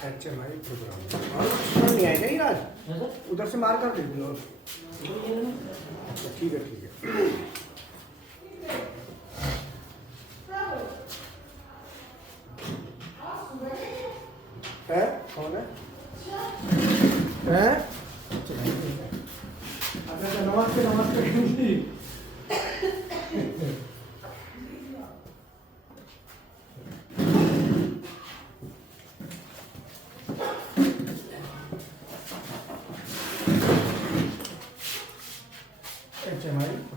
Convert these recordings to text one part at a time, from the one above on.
HMI programme और नहीं आएगा ये राज उधर से मार कर दे दूँ अच्छा ठीक है है कौन है अच्छा नमस्ते नमस्ते HMI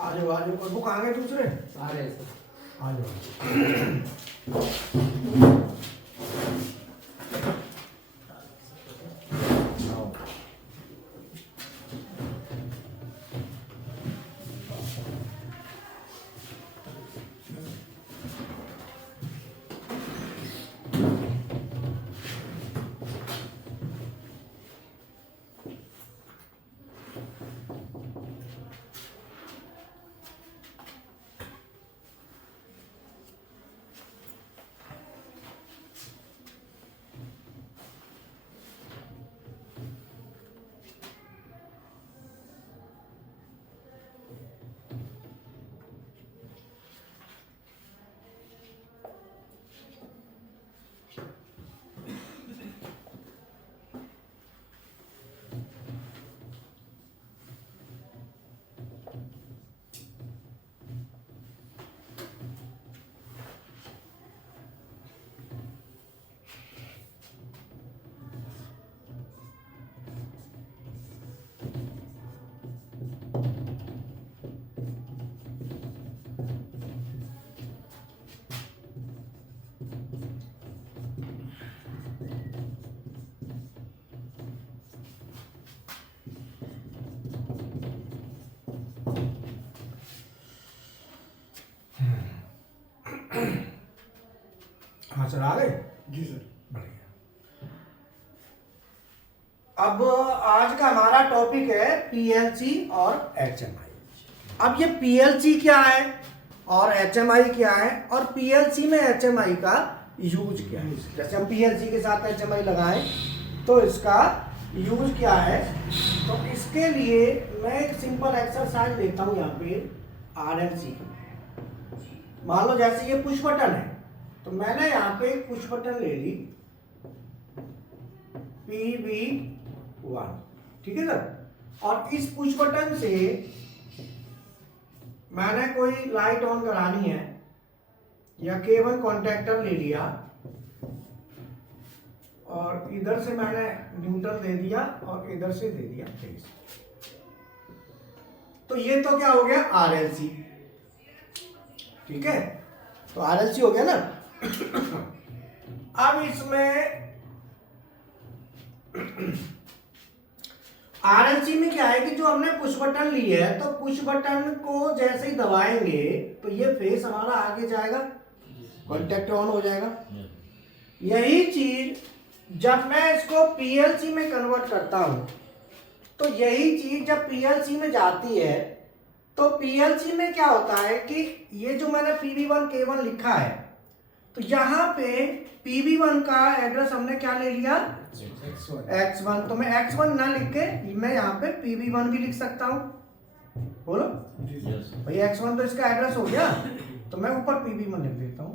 आ जाओ कोई बुक आ गए दूसरे आ रहे हैं सर। आ जाओ। हाँ सर आ गए। जी सर। बढ़िया। अब आज का हमारा टॉपिक है पीएलसी और एचएमआई। अब ये पीएलसी क्या है और एचएमआई क्या है और पीएलसी में एचएमआई का यूज क्या है। जैसे हम पीएलसी के साथ एचएमआई लगाएं तो इसका यूज क्या है। तो इसके लिए मैं एक सिंपल एक्सरसाइज लेता हूं यहाँ पे आरएलसी। मान लो जैसे ये पुश बटन है तो मैंने यहाँ पे पुश बटन ले ली PV1, ठीक है सर। और इस पुश बटन से मैंने कोई लाइट ऑन करानी है या केबल कॉन्टैक्टर ले लिया और इधर से मैंने न्यूट्रल दे दिया और इधर से दे दिया फेस। तो ये तो क्या हो गया आरएलसी, ठीक है। तो आरएलसी हो गया ना। अब इसमें आरएलसी में क्या है कि जो हमने पुश बटन ली है तो पुश बटन को जैसे ही दबाएंगे तो ये फेस हमारा आगे जाएगा, कॉन्टैक्ट ऑन हो जाएगा। यही चीज जब मैं इसको पीएलसी में कन्वर्ट करता हूं तो यही चीज जब पीएलसी में जाती है तो पीएलसी में क्या होता है कि ये जो मैंने PV1 K1 लिखा है तो यहाँ पे PV1 का एड्रेस हमने क्या ले लिया X1। तो मैं X1 ना लिख के मैं यहाँ पे PV1 भी लिख सकता हूँ। बोलो भाई X1 तो इसका एड्रेस हो गया तो मैं ऊपर PV1 लिख देता हूँ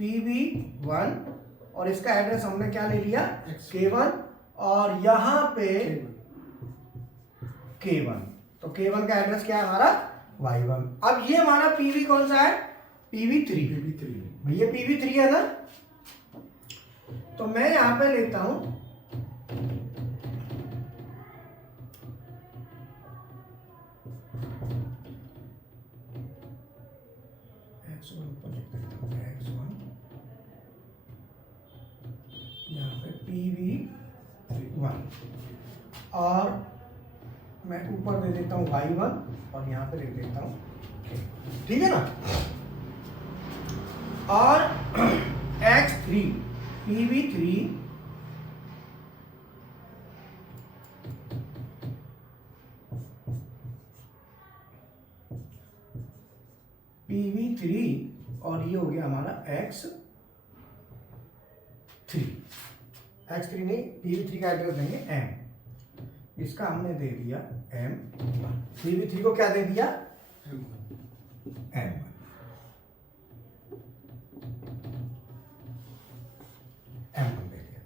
PV1 और इसका एड्रेस हमने क्या ले लिया K1 और यहाँ पे K1। तो K1 का एड्रेस क्या है हमारा Y1। अब ये हमारा PV कौन सा है PV3। भैया PV3 है ना। तो मैं यहां पे लेता हूं X1 ऊपर लिख देता हूं X1 यहां पे PV1 और मैं ऊपर दे देता हूं Y1 और यहां पे लिख देता हूं K, ठीक है ना। और X3 PV3 और ये हो गया हमारा X3 नहीं PV3 का एड्रेस देंगे M। इसका हमने दे दिया M1। PV3 को क्या दे दिया M1।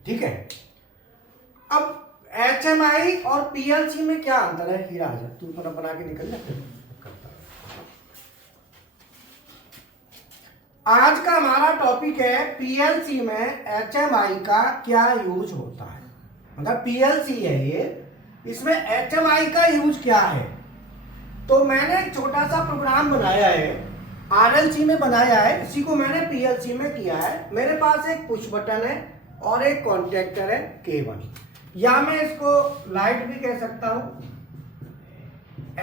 ठीक है। अब HMI और PLC में क्या अंतर है? हीरा आजा, तू बना के निकल जा। आज का हमारा टॉपिक है PLC में HMI का क्या यूज होता है। मतलब PLC है ये, इसमें HMI का यूज क्या है। तो मैंने एक छोटा सा प्रोग्राम बनाया है, RLC में बनाया है, इसी को मैंने PLC में किया है। मेरे पास एक पुश बटन है और एक कॉन्टेक्टर है K1, या मैं इसको लाइट भी कह सकता हूं,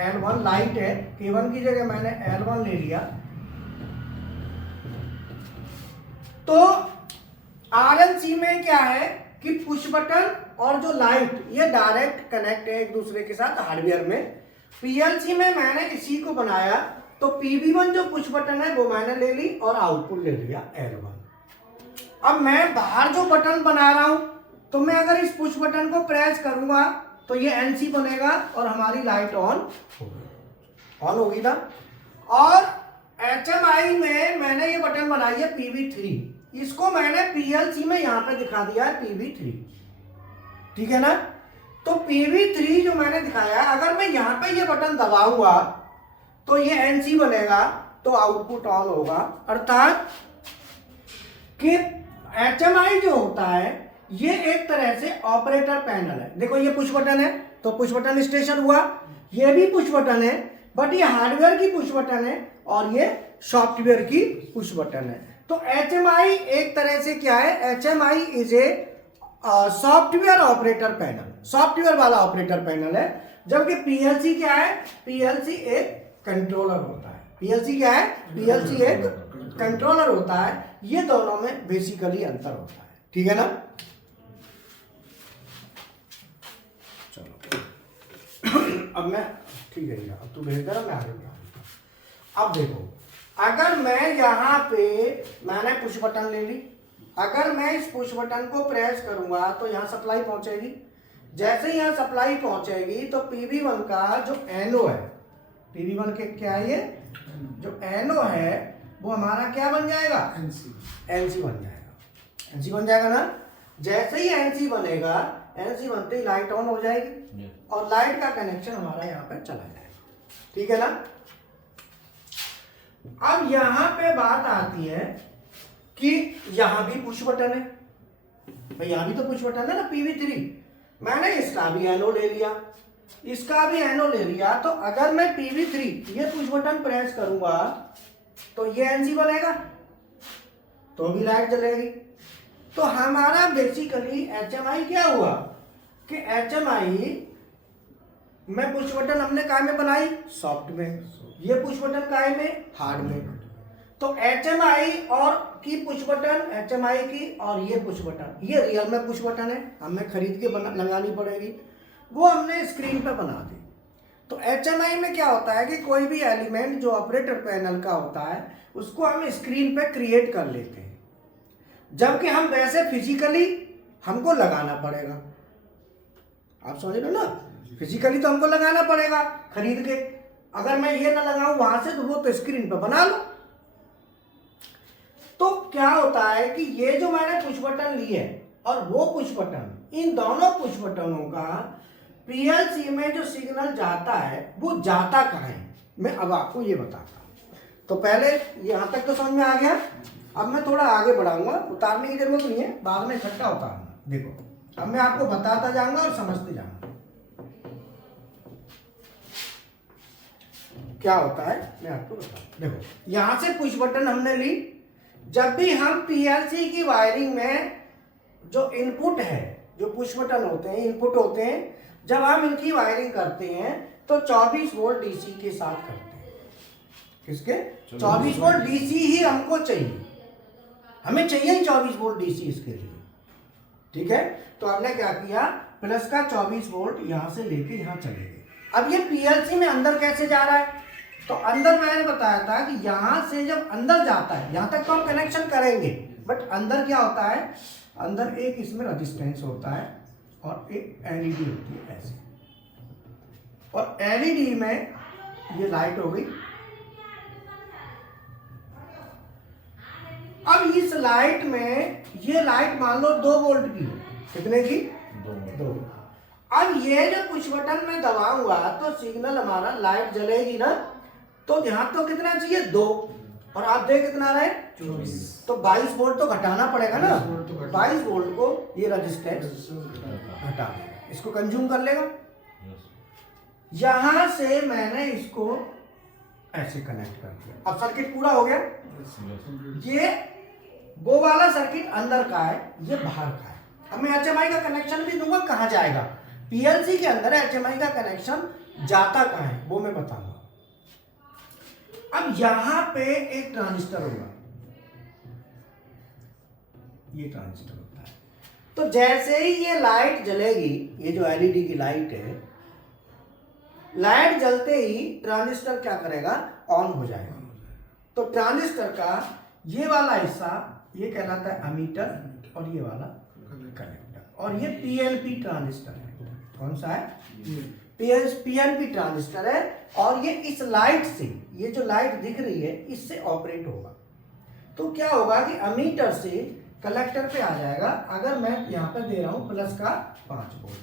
L1 लाइट है, K1 की जगह मैंने L1 ले लिया। तो RLC में क्या है कि पुश बटन और जो लाइट ये डायरेक्ट कनेक्ट है एक दूसरे के साथ हार्डवेयर में। PLC में मैंने इसी को बनाया, तो PB1 जो पुश बटन है वो मैंने ले ली और आउटपुट ले लिया L1। अब मैं बाहर जो बटन बना रहा हूं, तो मैं अगर इस पुश बटन को प्रेस करूंगा तो ये NC बनेगा और हमारी लाइट ऑन होगी ना। और HMI में मैंने ये बटन बनाई है PB3, इसको मैंने PLC में यहां पे दिखा दिया है PB3, ठीक है ना। तो PB3 जो मैंने दिखाया, अगर मैं यहां पे ये बटन दबाऊंगा तो ये NC बनेगा, तो आउटपुट ऑन होगा। अर्थात कि HMI जो होता है ये एक तरह से ऑपरेटर पैनल है। देखो ये पुश बटन है, तो पुश बटन स्टेशन हुआ, ये भी पुश बटन है, बट ये हार्डवेयर की पुश बटन है और ये सॉफ्टवेयर की पुश बटन है। तो HMI एक तरह से क्या है, HMI is a software operator panel, software वाला ऑपरेटर पैनल है। जबकि PLC क्या है, PLC एक कंट्रोलर होता है। PLC क्या है, PLC एक कंट्रोलर होता है। ये दोनों में बेसिकली अंतर होता है, ठीक है ना। चलो अब मैं, ठीक है, अब तू भेज दे, मैं आगे बढ़ाऊंगा। अब देखो, अगर मैं यहाँ पे मैंने पुश बटन ले ली, अगर मैं इस पुश बटन को प्रेस करूंगा तो यहाँ सप्लाई पहुंचेगी। जैसे ही यहाँ सप्लाई पहुंचेगी तो PB1 का जो एनो है, PB1 के क्या है, ये जो एनो है वो हमारा क्या बन जाएगा, NC बन जाएगा। NC बन जाएगा ना। जैसे ही NC बनेगा, NC बनते ही लाइट ऑन हो जाएगी और लाइट का कनेक्शन हमारा यहाँ पे चला जाएगा, ठीक है ना। अब यहां पे बात आती है कि यहां भी पुश बटन है, भाई यहां भी तो पुश बटन है ना PB3। मैंने इसका भी एनो ले लिया, इसका भी एनो ले लिया, तो अगर मैं PB3 ये पुश बटन प्रेस करूंगा तो ये NC बनेगा, तो भी लाइट जलेगी। तो हमारा बेसिकली HMI क्या हुआ कि HMI में पुश बटन हमने काय में बनाई, सॉफ्ट में, ये पुश बटन काय में, हार्ड में। तो HMI और की पुश बटन, HMI की और ये पुश बटन, ये रियल में पुश बटन है, हमें खरीद के लगानी पड़ेगी, वो हमने स्क्रीन पे बना दी। तो HMI में क्या होता है कि कोई भी एलिमेंट जो ऑपरेटर पैनल का होता है उसको हम स्क्रीन पे क्रिएट कर लेते हैं, जबकि हम वैसे फिजिकली हमको लगाना पड़ेगा। आप समझ लो ना, फिजिकली तो हमको लगाना पड़ेगा खरीद के। अगर मैं ये ना लगाऊं वहां से, तो वो तो स्क्रीन पे बना लो। तो क्या होता है कि ये जो मैंने पुश बटन ली है और वो पुश बटन, इन दोनों पुश बटनों का PLC में जो सिग्नल जाता है वो जाता कहाँ है, मैं अब आपको ये बताता हूं। तो पहले यहां तक तो समझ में आ गया। अब मैं थोड़ा आगे बढ़ाऊंगा, उतारने की जरूरत नहीं है, बाद में इकट्ठा उतारना। देखो अब मैं आपको बताता जाऊंगा और समझते जाऊंगा क्या होता है, मैं आपको बताऊं। देखो यहां से पुश बटन हमने ली। जब भी हम PLC की वायरिंग में जो इनपुट है, जो पुश बटन होते हैं, इनपुट होते हैं, जब हम इनकी वायरिंग करते हैं तो 24 वोल्ट DC के साथ करते हैं। किसके? 24 वोल्ट DC ही हमको चाहिए, हमें चाहिए ही 24 वोल्ट DC इसके लिए, ठीक है। तो हमने क्या किया, प्लस का 24 वोल्ट यहां से लेके यहां चले गए। अब ये PLC में अंदर कैसे जा रहा है, तो अंदर मैंने बताया था कि यहां से जब अंदर जाता है, यहां तक तो हम कनेक्शन करेंगे, बट अंदर क्या होता है, अंदर एक इसमें रेजिस्टेंस होता है और एक LED होती है ऐसे, और LED में ये लाइट हो गई। अब इस लाइट में, ये लाइट मान लो 2 वोल्ट की है, कितने की? 2। 2। अब ये जो पुश बटन में दबाऊंगा तो सिग्नल हमारा लाइट जलेगी ना, तो यहाँ तो कितना चाहिए? 2, और आप देख कितना रहे? 24। तो 22 वोल्ट तो घटाना पड़ेगा ना। 22 वोल्ट तो घटाना। 22 वोल्ट को ये रजिस्टेंस हटा देगा, इसको कंज्यूम कर लेगा। यहां से मैंने इसको ऐसे कनेक्ट कर दिया, अब सर्किट पूरा हो गया। ये वो वाला सर्किट अंदर का है, ये बाहर का है। अब मैं HMI का कनेक्शन भी दूंगा, कहां जाएगा। PLC के अंदर HMI का कनेक्शन जाता कहां है वो मैं बताऊंगा। अब यहां पे एक ट्रांजिस्टर होगा, ये ट्रांजिस्टर होता है। तो जैसे ही ये लाइट जलेगी, ये जो LED की लाइट है, लाइट जलते ही ट्रांजिस्टर क्या करेगा? ऑन हो जाएगा। तो ट्रांजिस्टर का ये वाला हिस्सा ये कहलाता है अमीटर, और ये वाला कलेक्टर, और ये PNP ट्रांजिस्टर है। कौन सा है? PNP ट्रांजिस्टर है। और ये इस लाइट से, ये जो लाइट दिख रही है, इससे ऑपरेट होगा। तो क्या होगा कि अमीटर से कलेक्टर पे आ जाएगा। अगर मैं यहाँ पे दे रहा हूं प्लस का 5 वोल्ट,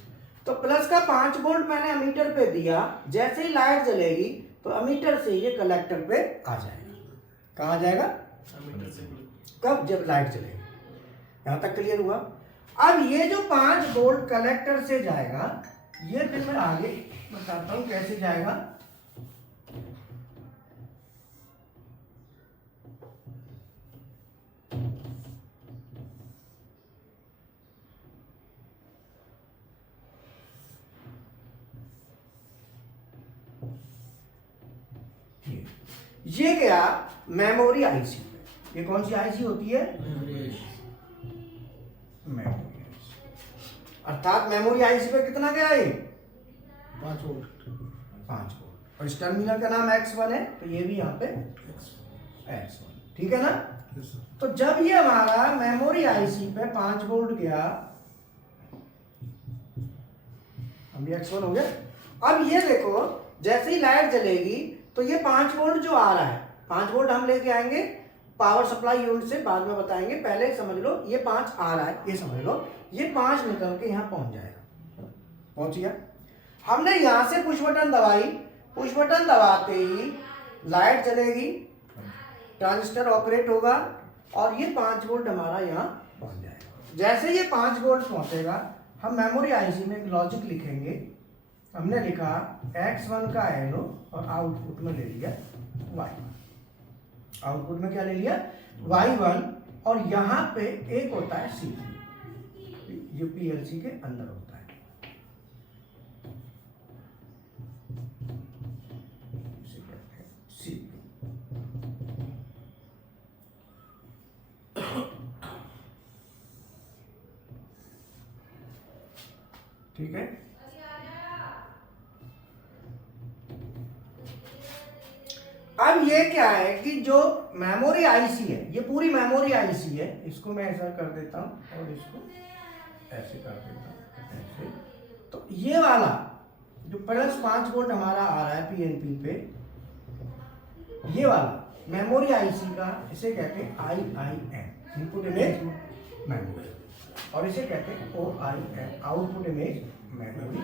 तो प्लस का 5 वोल्ट मैंने अमीटर पे दिया, जैसे ही लाइट जलेगी तो अमीटर से ये कलेक्टर पे आ जाएगा। कहाँ आ जाएगा? कब? जब लाइट जलेगी। यहां तक क्लियर हुआ? अब ये जो 5 वोल्ट कलेक्टर से जाएगा, ये फिर मैं आगे बताता हूं कैसे जाएगा। ये गया मेमोरी आईसी पे। ये कौन सी आईसी होती है? Memory IC. अर्थात मेमोरी आईसी पे कितना गया ये? 5 वोल्ट। 5 वोल्ट। और इस टर्मिनल का नाम X1 है, तो ये भी यहाँ पे X1। ठीक है ना? तो जब ये हमारा मेमोरी आईसी पे 5 वोल्ट गया, अब ये X1 हो गया। अब ये देखो, जैसे ही लाइट जलेगी तो ये 5 वोल्ट जो आ रहा है, 5 वोल्ट हम लेके आएंगे पावर सप्लाई यूनिट से, बाद में बताएंगे। पहले समझ लो ये 5 आ रहा है, ये समझ लो ये 5 निकल के यहाँ पहुंच जाएगा। पहुंच गया। हमने यहां से पुश बटन दबाई, पुश बटन दबाते ही लाइट जलेगी, ट्रांजिस्टर ऑपरेट होगा, और ये 5 वोल्ट हमारा यहाँ पहुंच जाएगा। जैसे ये 5 वोल्ट पहुंचेगा, हम मेमोरी आईसी में एक लॉजिक लिखेंगे। हमने लिखा X1 का एरो, और आउटपुट में ले लिया Y1। आउटपुट में क्या ले लिया? Y1। और यहां पे एक होता है CPU, जो PLC के अंदर होता है। CPU। ठीक है। अब ये क्या है कि जो मेमोरी आईसी है, ये पूरी मेमोरी आईसी है। इसको मैं ऐसा कर देता हूं और इसको ऐसे कर देता हूं, ऐसे। तो ये वाला जो प्लस 5 वोल्ट हमारा आ रहा है PNP पे, ये वाला मेमोरी आईसी का, इसे कहते हैं IIM, इनपुट इमेज मेमोरी, और इसे कहते हैं OIM, आउटपुट इमेज मेमोरी।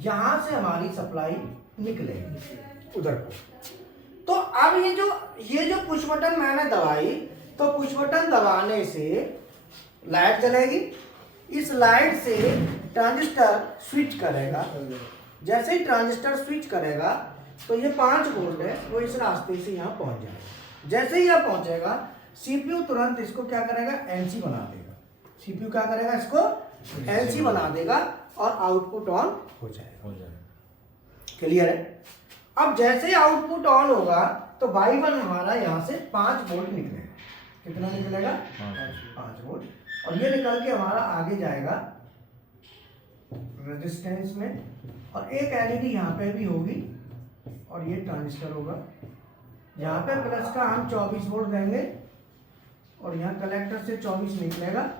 यहां से हमारी सप्लाई निकलेगी उधर को। तो अब ये जो पुश बटन मैंने दबाई, तो पुश बटन दबाने से लाइट जलेगी। इस लाइट से ट्रांजिस्टर स्विच करेगा। जैसे ही ट्रांजिस्टर स्विच करेगा तो ये 5 वोल्ट है, वो इस रास्ते से यहाँ पहुंच जाएगा। जैसे ही यहाँ पहुंचेगा, सीपीयू तुरंत इसको क्या करेगा? NC बना देगा। सीपीयू क्या करेगा? इसको NC बना देगा, और आउटपुट ऑन हो जाएगा। क्लियर है? अब जैसे ही आउटपुट ऑन होगा तो Y1 हमारा यहाँ से 5 वोल्ट निकलेगा। कितना निकलेगा? 5 वोल्ट। और ये निकल के हमारा आगे जाएगा रेजिस्टेंस में, और एक LED यहाँ पे भी होगी, और ये ट्रांजिस्टर होगा। यहाँ पे प्लस का हम 24 वोल्ट देंगे, और यहाँ कलेक्टर से 24 निकलेगा।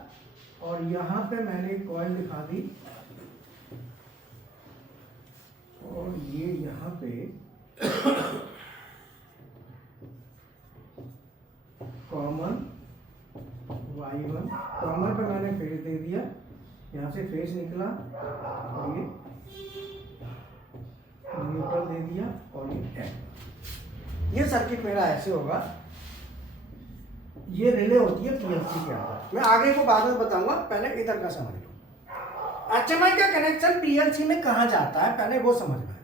और यहाँ पे मैंने एक कॉइल दिखा दी, और ये यहाँ पे कॉमन Y1, कॉमन पे मैंने फेज दे दिया, यहाँ से फेस निकला और ये न्यूट्रल दे दिया और ये सर्किट मेरा ऐसे होगा। ये रिले होती है पीएलसी के अंदर। मैं आगे को बाद में बताऊंगा, पहले इधर का समझ लो। एचएमआई का कनेक्शन पीएलसी में कहाँ जाता है पहले वो समझना है।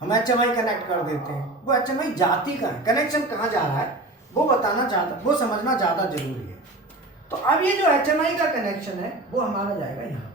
हम एचएमआई कनेक्ट कर देते हैं, वो एचएमआई जाती कहाँ है, कनेक्शन कहाँ जा रहा है वो बताना चाहता, वो समझना ज़्यादा जरूरी है। तो अब ये जो एचएमआई का कनेक्शन है वो हमारा जाएगा यहाँ पे।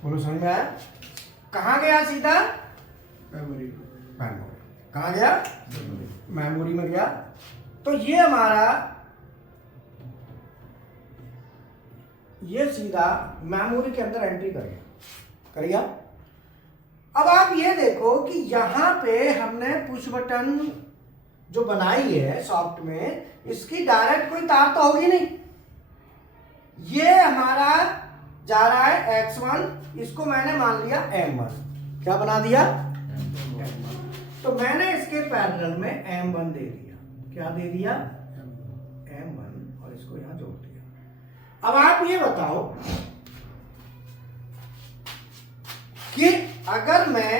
बोलो समझ में आया? कहाँ गया सीधा? Memory memory. कहाँ गया? मेमोरी में गया। तो ये हमारा ये सीधा मेमोरी के अंदर एंट्री कर गया। अब आप ये देखो कि यहाँ पे हमने पुश बटन जो बनाई है सॉफ्ट में, इसकी डायरेक्ट कोई तार तो होगी नहीं। ये हमारा जा रहा है X1, इसको मैंने मान लिया M1। क्या बना दिया? तो मैंने इसके पैरेलल में M1 दे दिया। क्या दे दिया? M1, और इसको यहां जोड़ दिया। अब आप ये बताओ कि अगर मैं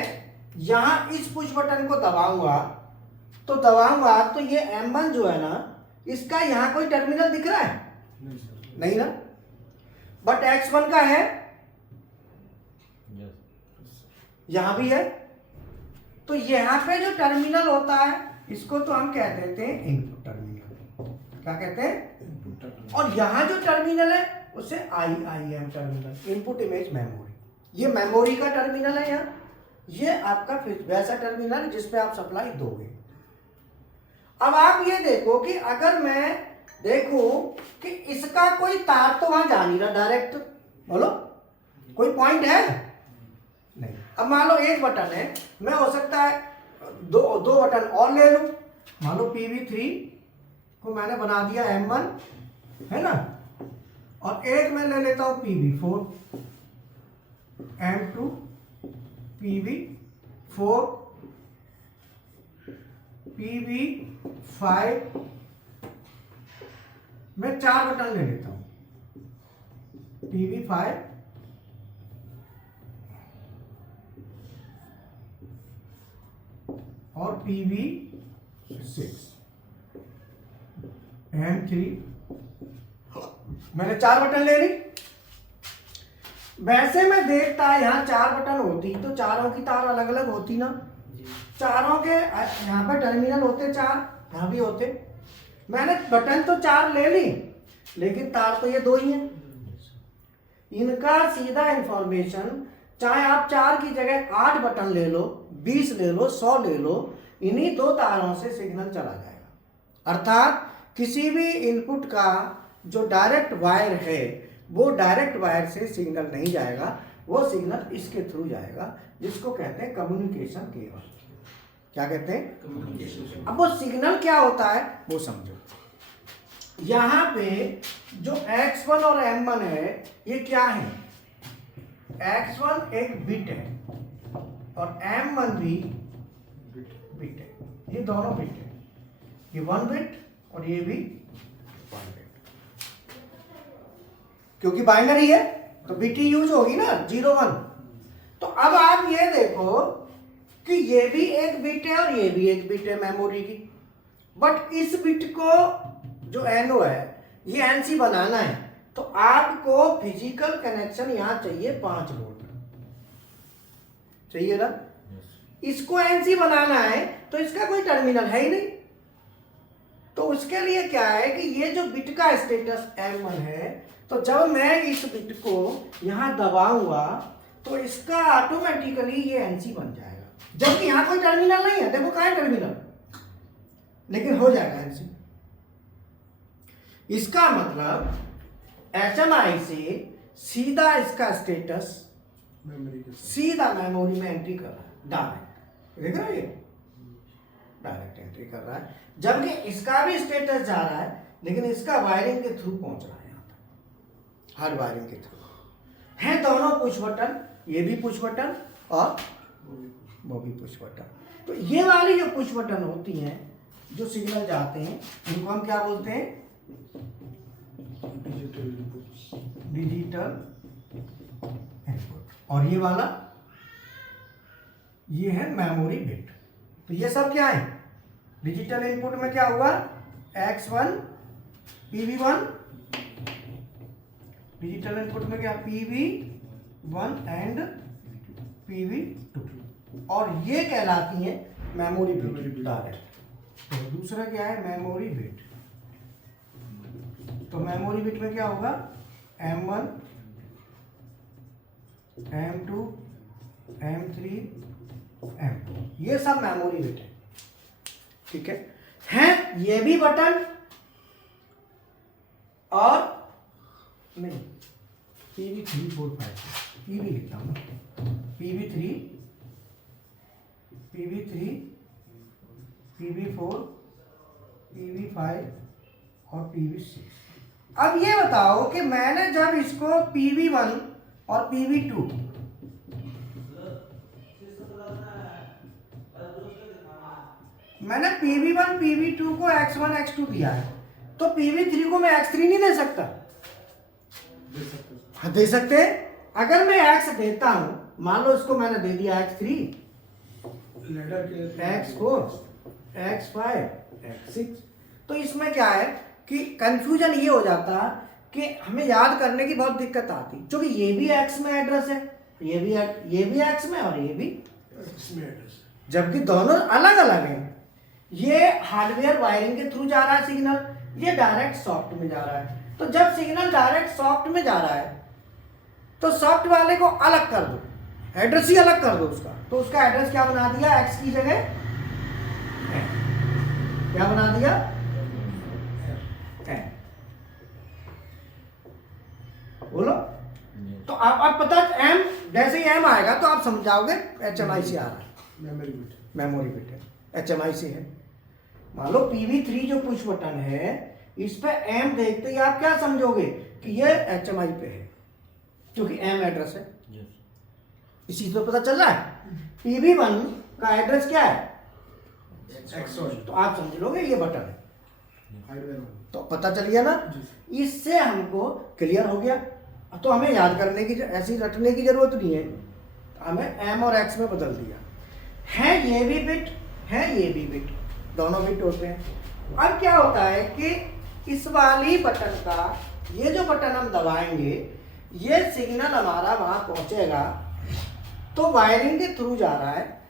यहां इस पुश बटन को दबाऊंगा तो ये M1 जो है ना, इसका यहां कोई टर्मिनल दिख रहा है? नहीं ना। बट X1 का है, यहां भी है। तो यहां पे जो टर्मिनल होता है इसको तो हम कह देते हैं इनपुट टर्मिनल। क्या कहते हैं? और यहां जो टर्मिनल है उसे IIM terminal, input image memory. ये मेमोरी का टर्मिनल है यहाँ। ये आपका वैसा टर्मिनल है जिसपे आप सप्लाई दोगे। अब आप ये देखो कि अगर मैं देखो कि इसका कोई तार तो वहां जा नहीं रहा डायरेक्ट, बोलो कोई पॉइंट है? नहीं। अब मान लो एक बटन है, मैं हो सकता है दो बटन और ले लूं। मान लो PV3 को मैंने बना दिया M1, है ना, और एक मैं ले लेता हूं PV4, M2, PV4, PV5, मैं 4 बटन ले लेता हूं। PV5, और PV6, M3, मैंने 4 बटन ले ली। वैसे मैं देखता यहां 4 बटन होती तो चारों की तार अलग अलग होती ना। चारों के यहाँ पे टर्मिनल होते 4, यहाँ भी होते। मैंने बटन तो 4 ले ली, लेकिन तार तो ये 2 ही हैं। इनका सीधा इंफॉर्मेशन, चाहे आप 4 की जगह 8 बटन ले लो, 20 ले लो, 100 ले लो, इन्हीं 2 तारों से सिग्नल चला जाएगा। अर्थात किसी भी इनपुट का जो डायरेक्ट वायर है वो डायरेक्ट वायर से सिग्नल नहीं जाएगा, वो सिग्नल इसके थ्रू जाएगा, जिसको कहते हैं कम्युनिकेशन केबल। क्या कहते हैं? कम्युनिकेशन। अब वो सिग्नल क्या होता है वो समझो। यहां पे जो X1 और M1 है ये क्या है? X1 एक बिट है और M1 भी बिट है। ये दोनों बिट है, ये 1 बिट और ये भी 1 बिट। क्योंकि बाइनरी है तो बिट ही यूज होगी ना, 0 1। तो अब आप ये देखो कि ये भी एक बिट है और ये भी एक बिट है मेमोरी की। बट इस बिट को जो NO है ये NC बनाना है, तो आपको फिजिकल कनेक्शन यहां चाहिए 5 वोल्ट चाहिए ना। इसको NC बनाना है तो इसका कोई टर्मिनल है ही नहीं। तो उसके लिए क्या है कि ये जो बिट का स्टेटस M1 है, तो जब मैं इस बिट को यहां दबाऊंगा तो इसका ऑटोमेटिकली ये NC बन जाएगा, जबकि यहां कोई टर्मिनल नहीं है। देखो कहां है टर्मिनल, लेकिन हो जाएगा NC। इसका मतलब HMI से सीधा इसका स्टेटस सीधा मेमोरी में एंट्री कर रहा है डायरेक्ट। देख रहे हो ये डायरेक्ट एंट्री कर रहा है, जबकि इसका भी स्टेटस जा रहा है, लेकिन इसका वायरिंग के थ्रू पहुंच रहा है यहाँ तक, हर वायरिंग के थ्रू है। दोनों पुश बटन, ये भी पुश बटन और वो भी पुश बटन। तो ये वाली जो पुश बटन होती हैं, जो सिग्नल जाते हैं, इनको हम क्या बोलते हैं? Digital input. और ये वाला, ये है मेमोरी बिट। तो ये सब क्या है? डिजिटल इनपुट में क्या हुआ? X1 PV1, डिजिटल इनपुट में क्या? PV1 एंड PV2, और ये कहलाती है मेमोरी बिट डायरेक्ट। तो दूसरा क्या है? Memory bit. तो मेमोरी बिट में क्या होगा? M1, M2, M3, M2, ये सब मेमोरी बिट है। ठीक है ये भी बटन, और नहीं PV3 4 5 PV लिखता हूँ, PV3, PV3, PV4, PV5 और PV6। अब ये बताओ कि मैंने जब इसको PV1 और PV2 मैंने PV1 PV2 को X1 X2 दिया है, तो PV3 को मैं X3 नहीं दे सकता? हाँ दे सकते हैं। अगर मैं X देता हूं, मान लो इसको मैंने दे दिया X3, X4, X5, X6, तो इसमें क्या है कि कंफ्यूजन ये हो जाता कि हमें याद करने की बहुत दिक्कत आती, क्योंकि ये भी X में एड्रेस है, ये भी X में और ये भी X में एड्रेस, जबकि दोनों अलग अलग हैं। ये हार्डवेयर वायरिंग के थ्रू जा रहा है सिग्नल, ये डायरेक्ट सॉफ्ट में जा रहा है। तो जब सिग्नल डायरेक्ट सॉफ्ट में जा रहा है, तो सॉफ्ट वाले को अलग कर दो, एड्रेस ही अलग कर दो उसका। तो उसका एड्रेस क्या बना दिया? X की जगह क्या बना दिया? बोलो। तो आप पता M, जैसे ही M आएगा तो आप समझाओगे HMI से आ रहा है, मेमोरी बिट है, HMI से है। मान लो PV3 जो पुश बटन है, इस पे M देखते ही आप क्या समझोगे कि ये HMI पे है, क्योंकि M एड्रेस है। इस चीज पे पता चल रहा है। PV1 का एड्रेस क्या है? X1, तो आप समझ लोगे ये बटन है, तो पता चल गया ना। इससे हमको क्लियर हो गया। तो हमें याद करने की, ऐसी रटने की जरूरत नहीं है, हमें M और X में बदल दिया है। ये भी बिट है, ये भी बिट, दोनों बिट होते हैं। अब क्या होता है कि इस वाली बटन का, ये जो बटन हम दबाएंगे, ये सिग्नल हमारा वहां पहुंचेगा, तो वायरिंग के थ्रू जा रहा है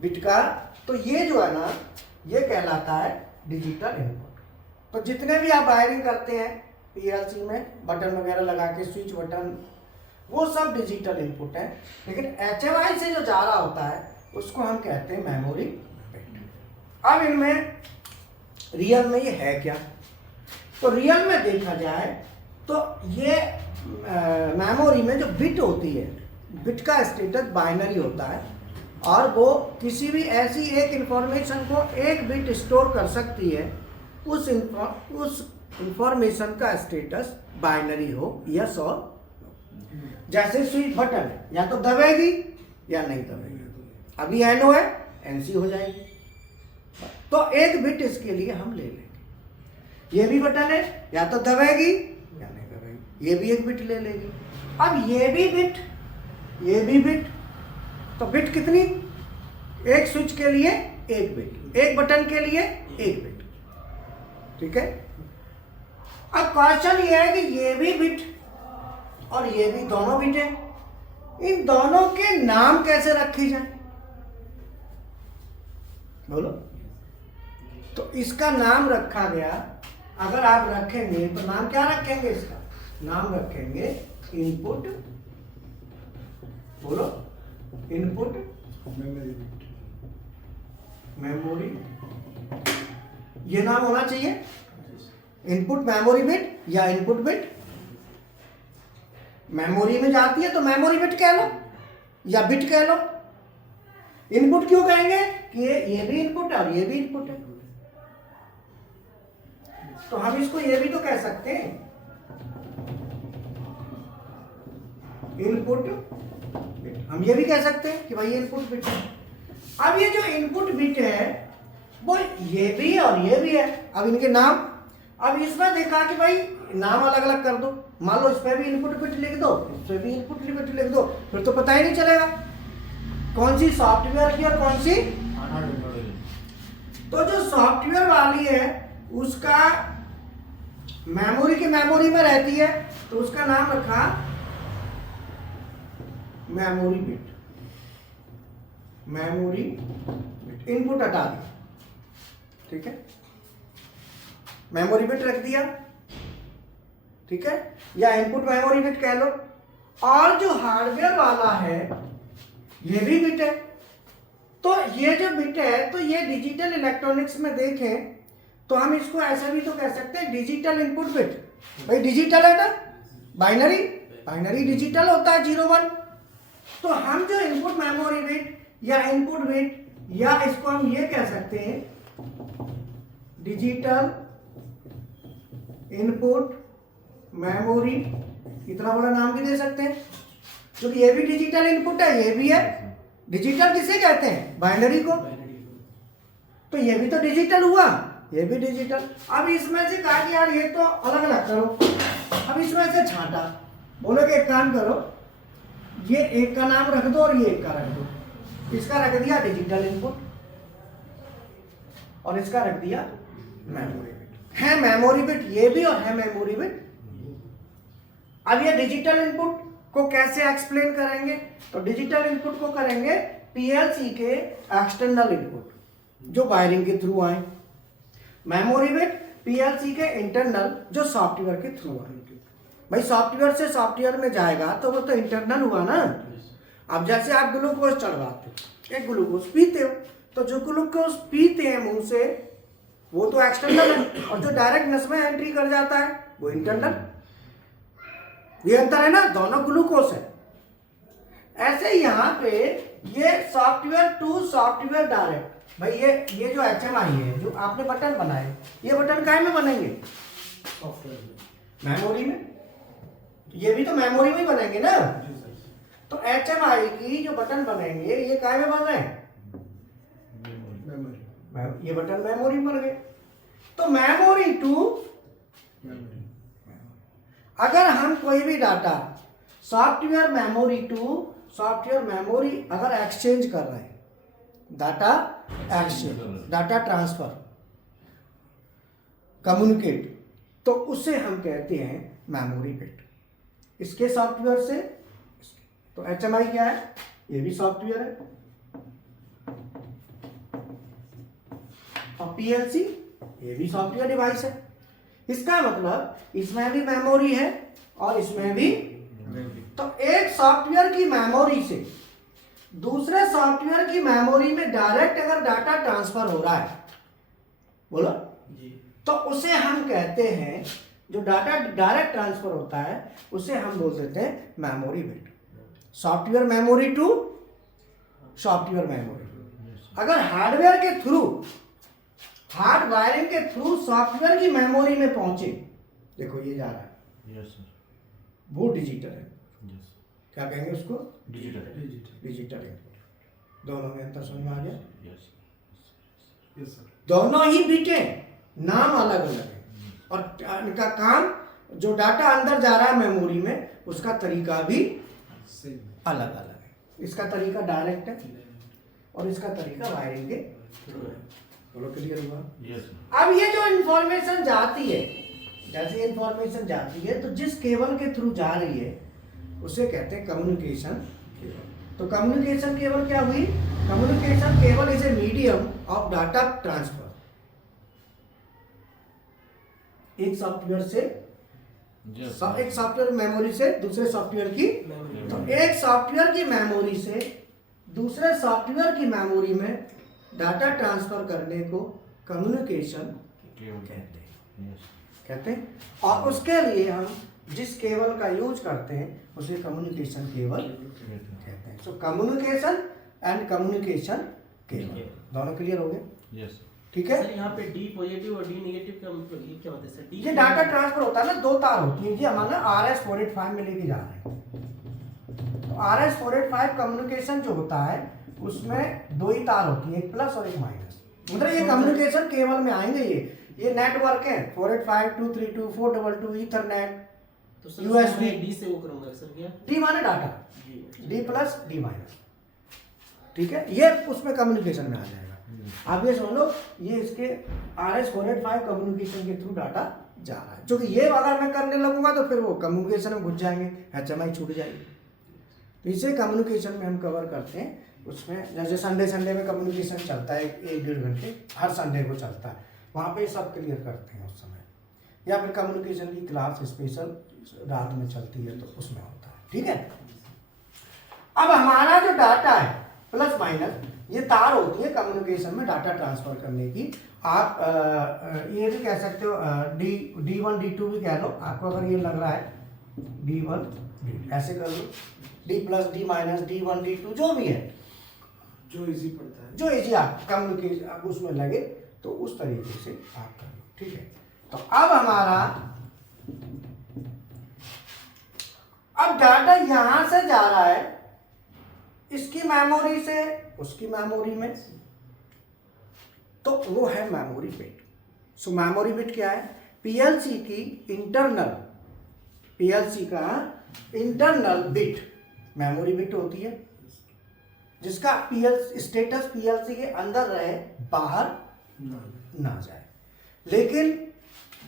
बिट का। तो ये जो है ना, ये कहलाता है डिजिटल इनपुट। तो जितने भी आप वायरिंग करते हैं PLC में, बटन वगैरह लगा के, स्विच बटन, वो सब डिजिटल इनपुट है। लेकिन HMI से जो जा रहा होता है, उसको हम कहते हैं मेमोरी बिट। अब इनमें रियल में ये है क्या? तो रियल में देखा जाए तो ये मेमोरी में जो बिट होती है, बिट का स्टेटस बाइनरी होता है, और वो किसी भी ऐसी एक इंफॉर्मेशन को एक बिट स्टोर कर सकती है, उस इंफॉर्मेशन का स्टेटस बाइनरी हो, यस और नो। जैसे स्विच बटन है, या तो दबेगी या नहीं दबेगी। अभी NO है, NC हो जाएगी। तो एक बिट इसके लिए हम ले लेंगे। ये भी बटन है, या तो दबेगी या नहीं दबेगी, ये भी एक बिट ले लेगी। अब ये भी बिट, ये भी बिट, तो बिट कितनी? एक स्विच के लिए एक बिट, एक बटन के लिए एक बिट। ठीक है। अब क्वेश्चन ये है कि ये भी बिट और ये भी, दोनों बिट है, इन दोनों के नाम कैसे रखे जाए? बोलो। तो इसका नाम रखा गया, अगर आप रखेंगे तो नाम क्या रखेंगे? इसका नाम रखेंगे इनपुट। बोलो, इनपुट मेमोरी, ये नाम होना चाहिए, इनपुट मेमोरी बिट या इनपुट बिट। मेमोरी में जाती है तो मेमोरी बिट कह लो या बिट कह लो, इनपुट क्यों कहेंगे कि ये भी इनपुट है और ये भी इनपुट है, तो हम इसको ये भी तो कह सकते हैं इनपुट बिट, हम ये भी कह सकते हैं कि भाई ये इनपुट बिट है। अब ये जो इनपुट बिट है वो ये भी और ये भी है। अब इनके नाम, अब इसमें देखा कि भाई नाम अलग अलग कर दो, मान लो इस पे भी इनपुट बिट लिख दो, इस पे भी इनपुट बिट लिख दो, फिर तो पता ही नहीं चलेगा कौन सी सॉफ्टवेयर की और कौन सी। तो जो सॉफ्टवेयर वाली है उसका मेमोरी की मेमोरी में रहती है, तो उसका नाम रखा memory bit, memory bit, input हटा दिया, ठीक है, मेमोरी बिट रख दिया, ठीक है, या इनपुट मेमोरी बिट कह लो। और जो हार्डवेयर वाला है ये भी बिट है, तो ये जो बिट है तो ये डिजिटल इलेक्ट्रॉनिक्स में देखें तो हम इसको ऐसा भी तो कह सकते हैं डिजिटल इनपुट बिट। भाई डिजिटल है ना, बाइनरी, बाइनरी डिजिटल होता है 0 1। तो हम जो इनपुट मेमोरी बिट या इनपुट बिट, या इसको हम ये कह सकते हैं डिजिटल इनपुट मेमोरी, इतना बड़ा नाम भी दे सकते हैं क्योंकि ये भी डिजिटल इनपुट है, ये भी है। डिजिटल किसे कहते हैं? बाइनरी को। तो ये भी तो डिजिटल हुआ, ये भी डिजिटल। अब इसमें से कहा कि यार ये तो अलग अलग करो, अब इसमें से छांटा, बोलो कि एक काम करो, ये एक का नाम रख दो और ये एक का रख दो। इसका रख दिया डिजिटल इनपुट और इसका रख दिया मेमोरी बिट। है मेमोरी बिट ये भी और है मेमोरी बिट। अब ये डिजिटल इनपुट को कैसे एक्सप्लेन करेंगे? तो डिजिटल इनपुट को करेंगे पीएलसी के एक्सटर्नल इनपुट जो वायरिंग के थ्रू आए। मेमोरी बिट पीएलसी के इंटरनल जो सॉफ्टवेयर के थ्रू आए। भाई सॉफ्टवेयर से सॉफ्टवेयर में जाएगा तो वो तो इंटरनल हुआ ना। अब जैसे आप ग्लूकोज चढ़वाते हो, एक ग्लूकोज पीते हो, तो जो ग्लूकोज पीते हैं मुंह से वो तो एक्सटर्नल है, और जो डायरेक्ट नस में एंट्री कर जाता है वो इंटरनल। ये अंतर है ना, दोनों ग्लूकोज है। ऐसे यहाँ पे ये सॉफ्टवेयर टू सॉफ्टवेयर डायरेक्ट। भाई ये जो HMI है, जो आपने बटन बनाए, ये बटन काहे में बनेंगे? सॉफ्टवेयर मेमोरी में। ये भी तो मेमोरी में ही बनेंगे ना। तो HMI की जो बटन बनेंगे ये काहे में बन रहे हैं? मेमोरी, ये बटन मेमोरी में बन गए। तो मेमोरी टू मेमोरी। अगर हम कोई भी data software memory to software memory अगर एक्सचेंज कर रहे हैं, data exchange, data transfer, communicate, तो उसे हम कहते हैं मेमोरी बिट। इसके सॉफ्टवेयर से, तो HMI क्या है? ये भी सॉफ्टवेयर है, और PLC ये भी सॉफ्टवेयर डिवाइस है। इसका मतलब इसमें भी मेमोरी है और इसमें भी। तो एक सॉफ्टवेयर की मेमोरी से दूसरे सॉफ्टवेयर की मेमोरी में डायरेक्ट अगर डाटा ट्रांसफर हो रहा है, बोलो जी, तो उसे हम कहते हैं, जो डाटा डायरेक्ट ट्रांसफर होता है उसे हम बोल देते हैं memory bit. Software memory to software memory. अगर हार्डवेयर के थ्रू, हार्ड वायरिंग के थ्रू सॉफ्टवेयर की मेमोरी में पहुंचे, देखो ये जा रहा है, यस सर, वो डिजिटल है। यस, क्या कहेंगे उसको? Digital, digital input. दोनों में अंतर समझ में आ गया? Yes, yes sir. दोनों ही बिटें, नाम अलग अलग है, और इनका काम, जो डाटा अंदर जा रहा है मेमोरी में उसका तरीका भी सेम अलग अलग है। इसका तरीका डायरेक्ट है और इसका तरीका वायरिंग के थ्रू है। बोलो क्लियर हुआ? यस, अब ये जो इंफॉर्मेशन जाती है, जैसे इंफॉर्मेशन जाती है तो जिस केबल के थ्रू जा रही है उसे कहते हैं कम्युनिकेशन केबल। तो कम्युनिकेशन केबल क्या हुई? Communication cable is a medium of data transfer. एक सॉफ्टवेयर से, एक सॉफ्टवेयर मेमोरी से दूसरे सॉफ्टवेयर की, तो एक सॉफ्टवेयर की मेमोरी से दूसरे सॉफ्टवेयर की मेमोरी में डाटा ट्रांसफर करने को कम्युनिकेशन कहते हैं। और उसके लिए हम जिस केबल का यूज करते हैं उसे कम्युनिकेशन केबल कहते हैं। So communication and communication cable. दोनों क्लियर हो गए? यस ठीक है। सर यहाँ पे डी पॉजिटिव और डी नेगेटिव का मतलब ये क्या होता है सर? डी ये डाटा ट्रांसफर होता है ना, 2 तार होती है जी, हमारा RS485 में लेके जा रहे हैं। तो RS485 कम्युनिकेशन जो होता है उसमें 2 ही तार होती है, एक प्लस और एक माइनस। मतलब ये कम्युनिकेशन केबल में आएंगे, ये नेटवर्क है 485 232 422 ईथरनेट तो सर USB। मैं डी से वो करूँगा सर क्या? डी माने data, G D plus D minus, ठीक है। ये उसमें कम्युनिकेशन में आ जाएगा। आप ये समझ लो, ये इसके RS485 कम्युनिकेशन के थ्रू डाटा जा रहा है। क्योंकि ये अगर मैं करने लगूंगा तो फिर वो कम्युनिकेशन में घुस जाएंगे, HMI छूट जाएगी। तो इसे कम्युनिकेशन में हम कवर करते हैं। उसमें जैसे संडे में कम्युनिकेशन चलता है 1-1.5 घंटे, हर संडे को चलता है, वहाँ पे सब क्लियर करते हैं उस समय। या फिर कम्युनिकेशन की क्लास स्पेशल रात में चलती है तो उसमें होता है, ठीक है। अब हमारा जो डाटा है प्लस माइनस, ये तार होती है कम्युनिकेशन में डाटा ट्रांसफर करने की। आप ये भी कह सकते हो D1 D2 भी कह लो। आपको अगर ये लग रहा है D1 D, ऐसे कर लो, D plus D minus D1 D2 जो भी है, जो इजी पड़ता है, जो इजी आप कम्युनिकेशन आप उसमें लगे तो उस तरीके से आप कर लो, ठीक है। तो अब हमारा अब डाटा यहां से जा रहा है इसकी मेमोरी से उसकी मेमोरी में, तो वो है मेमोरी बिट। सो मेमोरी बिट क्या है? पीएलसी की इंटरनल, पीएलसी का इंटरनल बिट मेमोरी बिट होती है, जिसका स्टेटस पीएलसी के अंदर रहे, बाहर ना जाए। लेकिन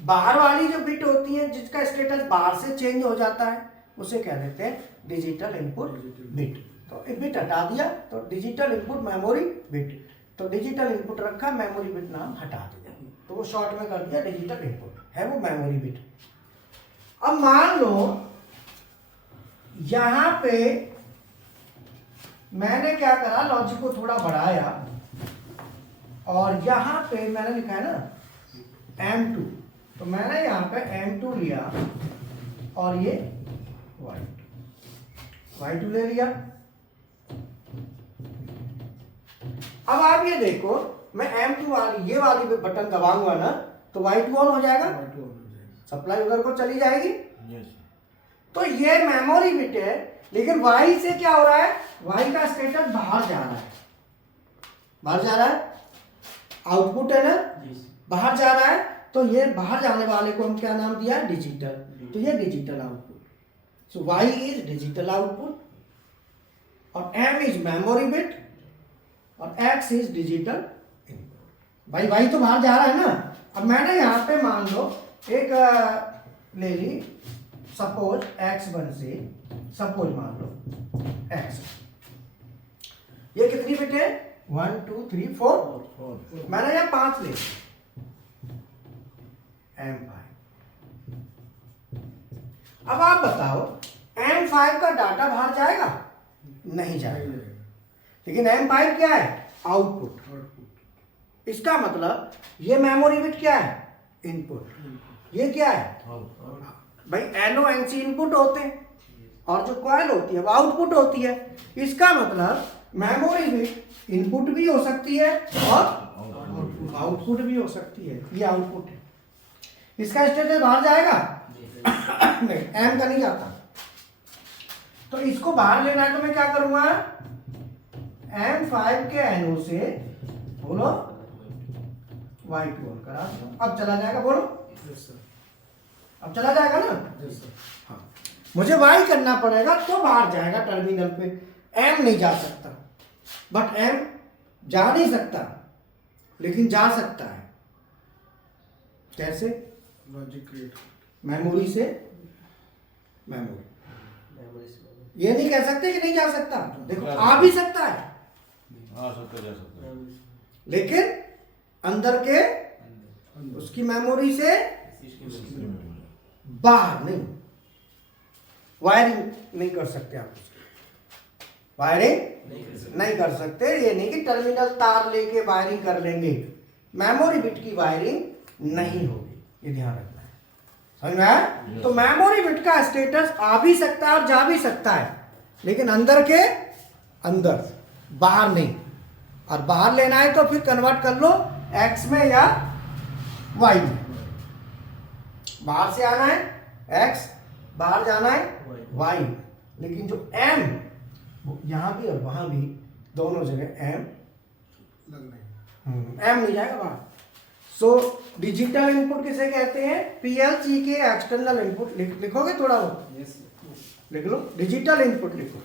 बाहर वाली जो बिट होती है जिसका स्टेटस बाहर से चेंज हो जाता है, उसे कह देते हैं डिजिटल इनपुट बिट। तो बिट हटा दिया तो डिजिटल इनपुट मेमोरी बिट, तो डिजिटल इनपुट रखा, मेमोरी बिट नाम हटा दिया, तो वो शॉर्ट में कर दिया डिजिटल इनपुट, है वो मेमोरी बिट। अब मान लो यहां पे मैंने क्या करा, लॉजिक को थोड़ा बढ़ाया और यहां पे मैंने लिखा है ना M2, तो मैंने यहां पे M2 लिया और ये Y2 ले लिया। अब आप ये देखो, मैं M2 वाली ये वाली बटन दबाऊंगा ना तो Y2 ऑन हो जाएगा, सप्लाई उधर को चली जाएगी। यस तो ये मेमोरी बिट है, लेकिन Y से क्या हो रहा है? Y का स्टेटस बाहर जा रहा है, बाहर जा रहा है, आउटपुट है ना, बाहर जा रहा है। तो ये बाहर जाने वाले को हम क्या नाम दिया? डिजिटल। तो ये digital output. So Y is digital output और M इज मेमोरी बिट और X इज डिजिटल इनपुट। भाई Y तो बाहर जा रहा है ना। अब मैंने यहां पे मान लो एक ले ली, सपोज X1 से, सपोज मान लो X, ये कितनी बिट है? 1 2 3 4, मैंने यहाँ 5 ले M5। अब आप बताओ M5 का डाटा बाहर जाएगा? नहीं जाएगा। लेकिन M5 क्या है? आउटपुट। इसका मतलब ये मेमोरी बिट क्या है? इनपुट। ये क्या है? भाई NO-NC इनपुट होते हैं और जो कॉइल होती है वो आउटपुट होती है। इसका मतलब मेमोरी बिट इनपुट भी हो सकती है और आउटपुट भी हो सकती है। ये आउटपुट है, इसका स्टेटस बाहर जाएगा? नहीं, M का नहीं जाता। तो इसको बाहर लेना है तो मैं क्या करूंगा? M5 के NO से बोलो Y2 ऑन करा, अब चला जाएगा, बोलो अब चला जाएगा ना। हाँ, मुझे Y करना पड़ेगा तो बाहर जाएगा टर्मिनल पे, M नहीं जा सकता। बट M जा नहीं सकता लेकिन जा सकता है। कैसे? लॉजिक क्रिएट, मेमोरी से मेमोरी। ये नहीं कह सकते कि नहीं जा सकता, देखो आ भी सकता है, आ सकता जा सकता है, लेकिन अंदर के उसकी मेमोरी से बाहर नहीं। वायरिंग नहीं कर सकते आप, वायरिंग नहीं कर सकते। ये नहीं कि टर्मिनल तार लेके वायरिंग कर लेंगे, मेमोरी बिट की वायरिंग नहीं होगी, ये ध्यान रखना है। समझ में आया? तो मेमोरी बिट का स्टेटस आ भी सकता है और जा भी सकता है, लेकिन अंदर के अंदर बाहर नहीं, और बाहर लेना है तो फिर कन्वर्ट कर लो x में या y में। बाहर से आना है x, बाहर जाना है y में। लेकिन जो m यहां भी और वहां भी दोनों जगह m लगना है। m नहीं जाएगा बाहर। सो डिजिटल इनपुट किसे कहते हैं? पीएलसी के एक्सटर्नल इनपुट। लिखोगे थोड़ा वो, यस लिख लो, डिजिटल इनपुट लिखो।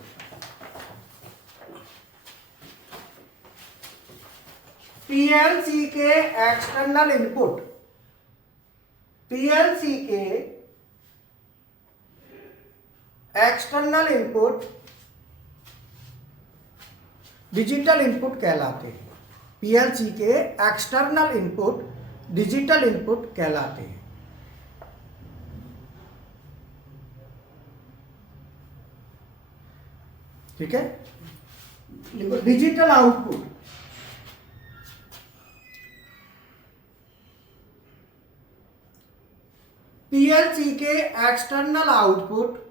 पीएलसी के एक्सटर्नल इनपुट, पीएलसी के एक्सटर्नल इनपुट डिजिटल इनपुट कहलाते हैं। पीएलसी के एक्सटर्नल इनपुट डिजिटल इनपुट कहलाते हैं। ठीक है, लिखो डिजिटल आउटपुट। पीएलसी के एक्सटर्नल आउटपुट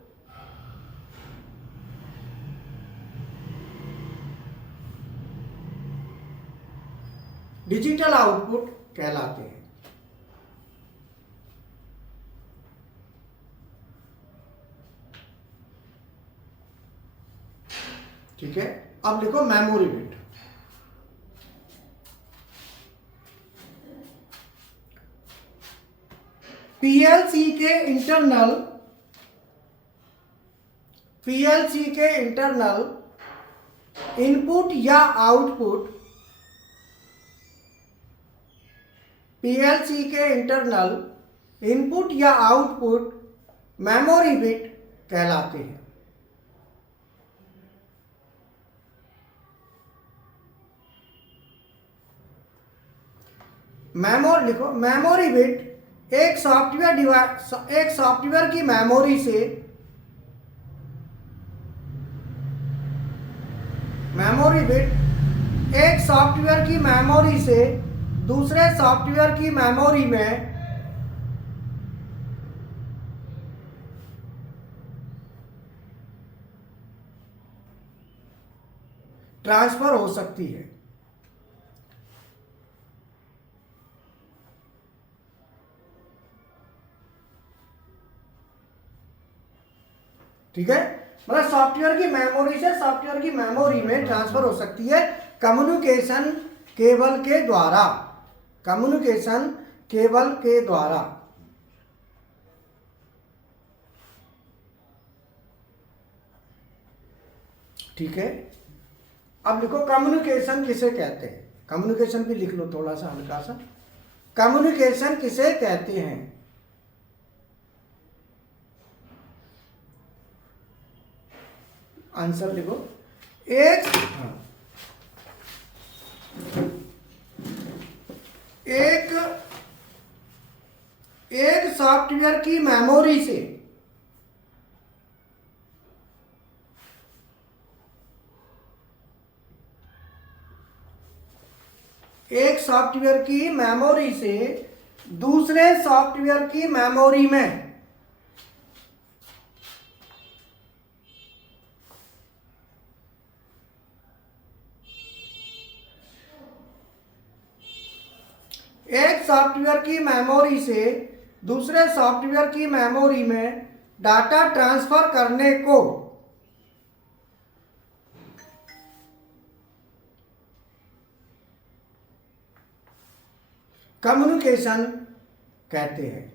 डिजिटल आउटपुट कहलाते हैं। ठीक है, अब लिखो मेमोरी बिट। पीएलसी के इंटरनल इनपुट या आउटपुट, पीएलसी के इंटरनल इनपुट या आउटपुट मेमोरी बिट कहलाते हैं। लिखो मेमोरी बिट एक सॉफ्टवेयर की मेमोरी से, मेमोरी बिट एक सॉफ्टवेयर की मेमोरी से दूसरे सॉफ्टवेयर की मेमोरी में ट्रांसफर हो सकती है। ठीक है, मतलब सॉफ्टवेयर की मेमोरी से सॉफ्टवेयर की मेमोरी में ट्रांसफर हो सकती है कम्युनिकेशन केबल के द्वारा, कम्युनिकेशन केबल के द्वारा। ठीक है, अब लिखो कम्युनिकेशन किसे कहते हैं। कम्युनिकेशन भी लिख लो थोड़ा सा हल्का सा। कम्युनिकेशन किसे कहते हैं? आंसर लिखो। एक सॉफ्टवेयर की मेमोरी से दूसरे सॉफ्टवेयर की मेमोरी में एक सॉफ्टवेयर की मेमोरी से दूसरे सॉफ्टवेयर की मेमोरी में डाटा ट्रांसफर करने को कम्युनिकेशन कहते हैं।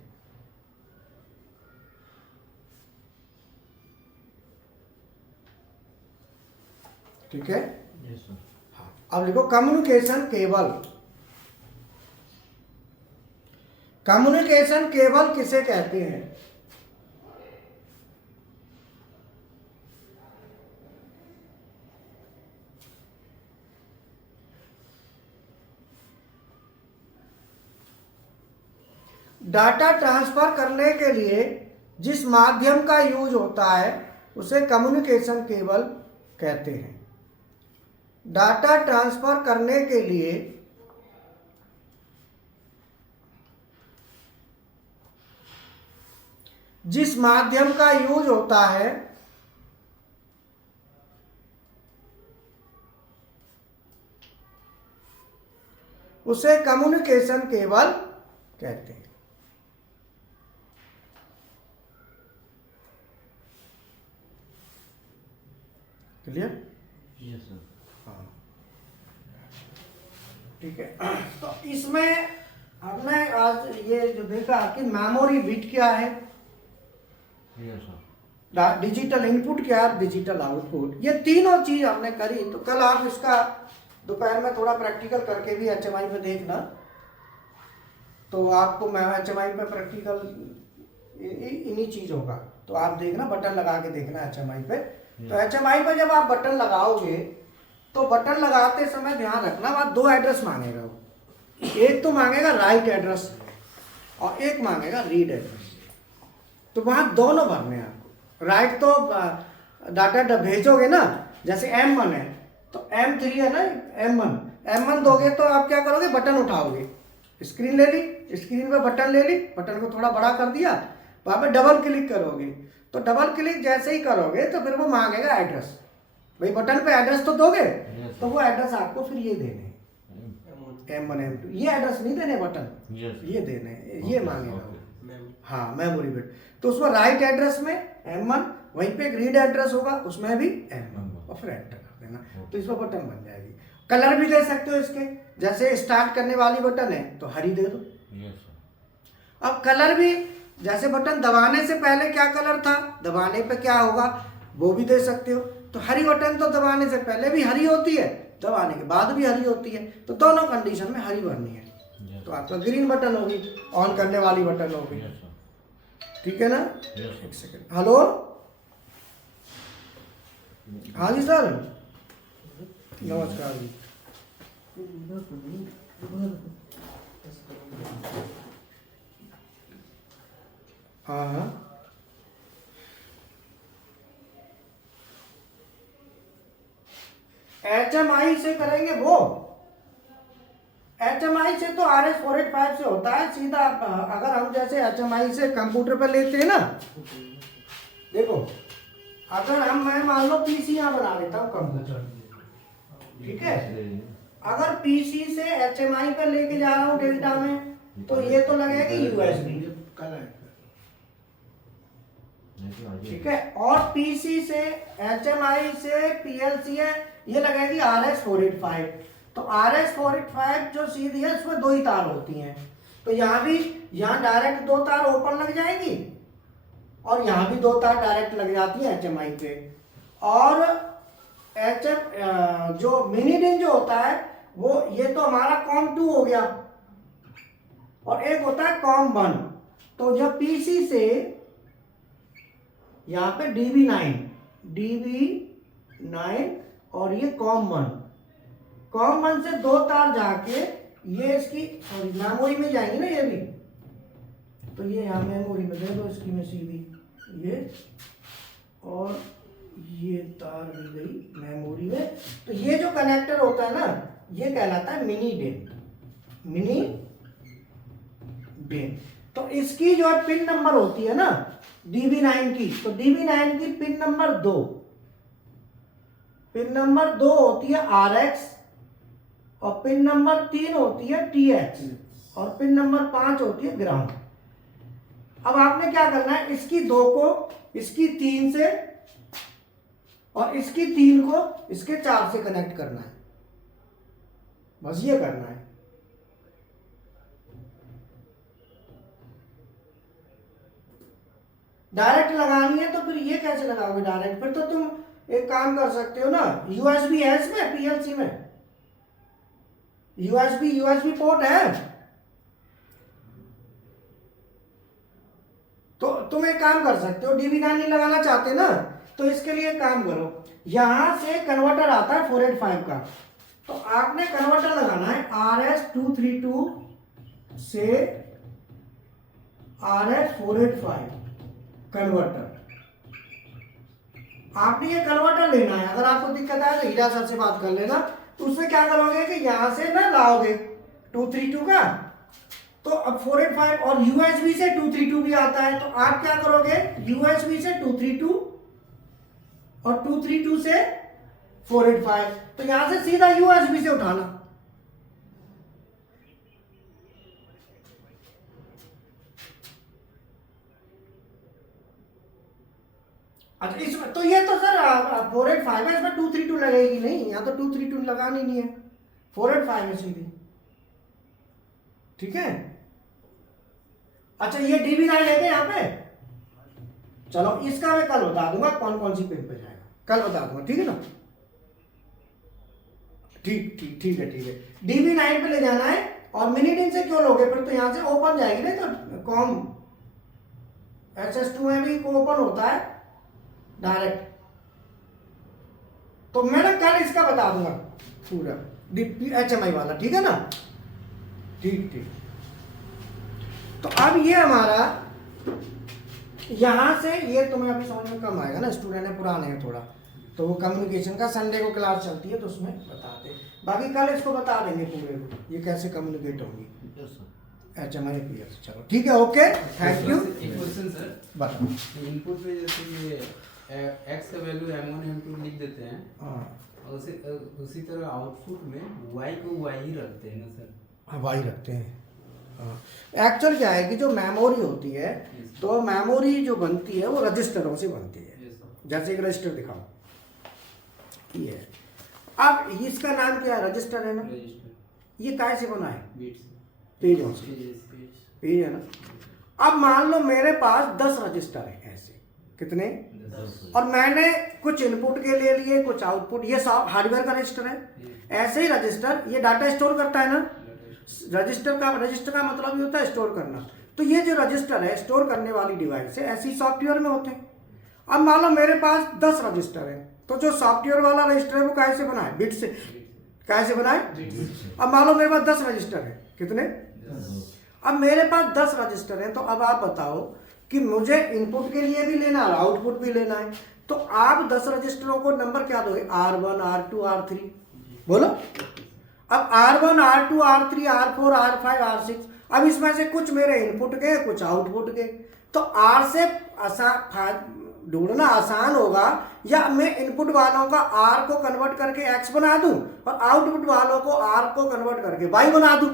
ठीक है, अब लिखो कम्युनिकेशन केबल। कम्युनिकेशन केबल किसे कहते हैं? डाटा ट्रांसफर करने के लिए जिस माध्यम का यूज होता है उसे कम्युनिकेशन केबल कहते हैं। डाटा ट्रांसफर करने के लिए जिस माध्यम का यूज होता है उसे कम्युनिकेशन केबल कहते हैं। क्लियर? Yes sir. हाँ, ठीक है। तो इसमें हमने आज ये जो देखा कि मेमोरी बिट क्या है, यस सर। डिजिटल इनपुट क्या है, डिजिटल आउटपुट, ये तीनों चीज हमने करी। तो कल आप इसका दोपहर में थोड़ा प्रैक्टिकल करके भी HMI पे देखना, तो आपको मैं HMI पे प्रैक्टिकल इन्हीं चीज़ों का, तो आप देखना, बटन लगा के देखना HMI पे। तो HMI पे जब आप बटन लगाओगे तो बटन लगाते समय ध्यान रखना, वहाँ दो एड्रेस मांगेगा वो। एक तो मांगेगा राइट एड्रेस और एक मांगेगा रीड एड्रेस। तो वहाँ दोनों भरने हैं आपको। राइट तो डाटा भेजोगे ना, जैसे M1 है तो M3 है ना, M1 दोगे तो आप क्या करोगे, बटन उठाओगे, स्क्रीन ले ली, स्क्रीन पे बटन ले ली, बटन को थोड़ा बड़ा कर दिया, वहाँ पे डबल क्लिक करोगे। तो डबल क्लिक जैसे ही करोगे तो फिर वो मांगेगा एड्रेस, भाई बटन पे एड्रेस तो दोगे, तो वो एड्रेस आपको फिर ये देने M1 M2, ये एड्रेस नहीं देने बटन, ये देने, ये मांगेगा वो। हाँ, मेमोरी बिट। तो उसमें राइट एड्रेस में M1, वहीं पे एक रीड एड्रेस होगा, उसमें भी M1, और फिर एंटर कर देना, तो इसमें बटन बन जाएगी। कलर भी दे सकते हो इसके, जैसे स्टार्ट करने वाली बटन है तो हरी दे दो। अब कलर भी, जैसे बटन दबाने से पहले क्या कलर था, दबाने पे क्या होगा, वो भी दे सकते हो। तो हरी बटन तो दबाने से पहले भी हरी होती है, दबाने के बाद भी हरी होती है, तो दोनों कंडीशन में हरी भरनी है। तो आपका ग्रीन बटन होगी, ऑन करने वाली बटन होगी। ठीक है ना? एक सेकेंड, हेलो, हाँ जी सर, नमस्कार जी। हाँ हाँ, HMI से करेंगे वो, HMI से तो RS485 से होता है सीधा। अगर हम जैसे HMI से कंप्यूटर पर लेते हैं ना, देखो अगर मैं मान लो PC यहाँ बना लेता हूँ कंप्यूटर, ठीक है, अगर PC से HMI पर लेके जा रहा हूँ डेल्टा में, तो ये तो लगेगी USB, ठीक है, और PC से HMI से PLC है, ये लगेगी RS485। तो RS485 जो सीधी है उसमें दो ही तार होती हैं, तो यहाँ भी, यहाँ डायरेक्ट दो तार ओपन लग जाएंगी और यहाँ भी दो तार डायरेक्ट लग जाती है HMI पे। और जो मिनी डिन जो होता है वो, ये तो हमारा COM2 हो गया, और एक होता है COM1। तो जब PC से यहाँ पे DB9 और ये COM1 से दो तार जाके ये इसकी मेमोरी में जाएंगी ना, ये भी, तो ये यहाँ मेमोरी में दे दो इसकी में सीधी ये, और ये तार भी गई मेमोरी में। तो ये जो कनेक्टर होता है ना, ये कहलाता है मिनी डिन। तो इसकी जो है पिन नंबर होती है ना DB9 की, तो DB9 की पिन नंबर 2 होती है RX, और पिन नंबर 3 होती है TX, और पिन नंबर 5 होती है ग्राउंड। अब आपने क्या करना है, इसकी 2 को इसकी 3 से और इसकी 3 को इसके 4 से कनेक्ट करना है, बस ये करना है। डायरेक्ट लगानी है तो फिर ये कैसे लगाओगे डायरेक्ट, फिर तो तुम एक काम कर सकते हो ना, USB है इसमें, PLC में USB पोर्ट है, तो तुम एक काम कर सकते हो, DB9 नहीं लगाना चाहते ना, तो इसके लिए काम करो, यहां से कन्वर्टर आता है 485 का, तो आपने कन्वर्टर लगाना है RS232 से RS485 कन्वर्टर। आपने ये कन्वर्टर लेना है, अगर आपको दिक्कत आए तो हीरा सर से बात कर लेना। तो उसमें क्या करोगे कि यहां से ना लाओगे 232 का, तो अब 485 और USB से 232 भी आता है, तो आप क्या करोगे, USB से 232 और 232 से 485, तो यहां से सीधा USB से उठाना, तो ये तो सर 485 है, इसमें 232 लगेगी नहीं, यहाँ तो 232 लगानी नहीं है, 485 है सीधी। ठीक है, अच्छा ये DB9 है क्या यहाँ पे? चलो इसका मैं कल बता दूंगा कौन कौन सी पिन पे जाएगा, कल बता दूंगा, ठीक है ना? ठीक है। DB9 पे ले जाना है, और मिनी डिन से क्यों लोगे, फिर तो यहाँ से ओपन जाएगी ना, तो कॉम SS2 में भी ओपन होता है डायरेक्ट। तो मैं ना कल इसका बता दूंगा पूरा HMI वाला, ठीक है ना? ठीक। तो अब ये हमारा यहां से ये तुम्हें अभी समझ में कम आएगा ना, स्टूडेंट है पुराने हैं थोड़ा, तो वो कम्युनिकेशन का संडे को क्लास चलती है तो उसमें बताते हैं, बाकी कल इसको बता देंगे पूरे को ये कैसे कम्युनिकेट होंगी HMI PS। चलो ठीक है, ओके, थैंक यू। एक क्वेश्चन सर, बताओ। इनपुट में जैसे ये x का वैल्यू m1 m2 लिख देते हैं, हाँ उसी तरह आउटपुट में y को y ही रखते हैं ना सर? हाँ वाई रखते हैं। एक्चुअल क्या है कि जो मेमोरी होती है, तो मेमोरी जो बनती है वो रजिस्टरों से बनती है। जैसे एक रजिस्टर दिखाओ, ये अब इसका नाम क्या है, रजिस्टर है ना? ये काय से बना है? पेजों से, पेज है ना? अब मान लो मेरे पास 10 रजिस्टर है ऐसे, कितने? और मैंने कुछ इनपुट के ले लिए, कुछ आउटपुट, ये सब हार्डवेयर का रजिस्टर है। ऐसे ही रजिस्टर ये डाटा स्टोर करता है ना, रजिस्टर का मतलब ये होता है स्टोर करना। तो ये जो रजिस्टर है, स्टोर करने वाली डिवाइस है, ऐसी सॉफ्टवेयर में होते हैं। अब मान लो मेरे पास 10 रजिस्टर है, तो जो सॉफ्टवेयर वाला रजिस्टर है वो कैसे बना है? बिट से। कैसे बना है? अब मान लो मेरे पास 10 रजिस्टर है, कितने? अब मेरे पास 10 रजिस्टर है, तो अब आप बताओ कि मुझे इनपुट के लिए भी लेना है, आउटपुट भी लेना है, तो आप 10 रजिस्टरों को नंबर क्या दोगे? R1, R2, R3, बोलो। अब R1, R2, R3, R4, R5, R6, अब इसमें से कुछ मेरे इनपुट के, कुछ आउटपुट के, तो R से ढूंढना आसान होगा, या मैं इनपुट वालों का R को कन्वर्ट करके X बना दूं और आउटपुट वालों को R को कन्वर्ट करके Y बना दूं,